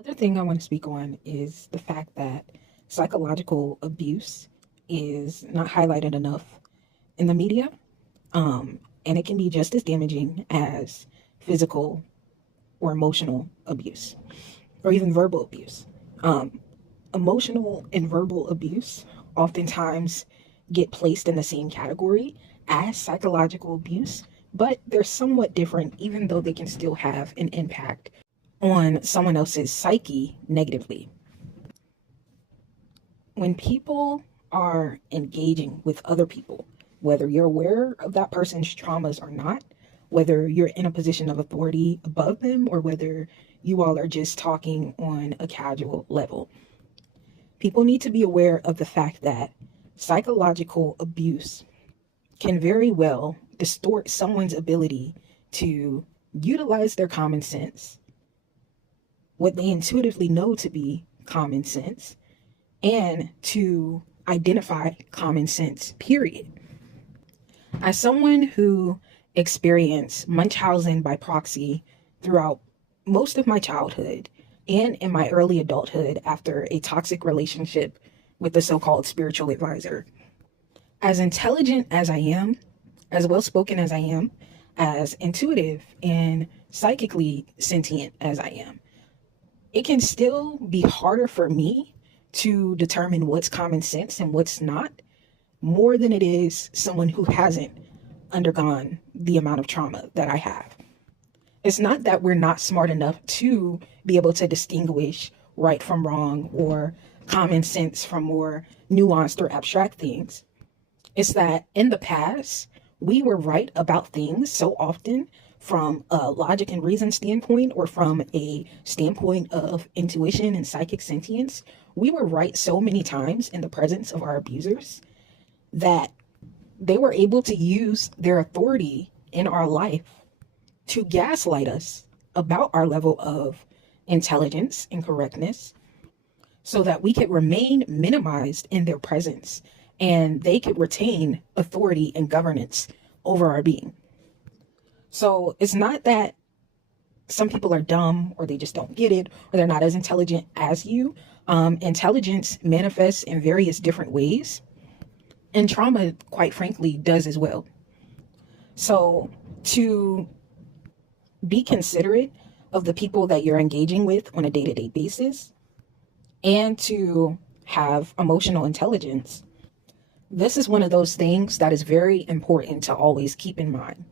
Other thing I want to speak on is the fact that psychological abuse is not highlighted enough in the media, and it can be just as damaging as physical or emotional abuse, or even verbal abuse. Um, Emotional and verbal abuse oftentimes get placed in the same category as psychological abuse, but they're somewhat different, even though they can still have an impact on someone else's psyche negatively. When people are engaging with other people, whether you're aware of that person's traumas or not, whether you're in a position of authority above them, or whether you all are just talking on a casual level, people need to be aware of the fact that psychological abuse can very well distort someone's ability to utilize their common sense, what they intuitively know to be common sense, and to identify common sense, period. As someone who experienced Munchausen by proxy throughout most of my childhood and in my early adulthood after a toxic relationship with the so called spiritual advisor, as intelligent as I am, as well spoken as I am, as intuitive and psychically sentient as I am, it can still be harder for me to determine what's common sense and what's not, more than it is someone who hasn't undergone the amount of trauma that I have. It's not that we're not smart enough to be able to distinguish right from wrong or common sense from more nuanced or abstract things. It's that in the past, we were right about things so often from a logic and reason standpoint, or from a standpoint of intuition and psychic sentience. We were right so many times in the presence of our abusers that they were able to use their authority in our life to gaslight us about our level of intelligence and correctness so that we could remain minimized in their presence and they could retain authority and governance over our being. So it's not that some people are dumb or they just don't get it or they're not as intelligent as you. Intelligence manifests in various different ways, and trauma, quite frankly, does as well. So to be considerate of the people that you're engaging with on a day-to-day basis and to have emotional intelligence, this is one of those things that is very important to always keep in mind.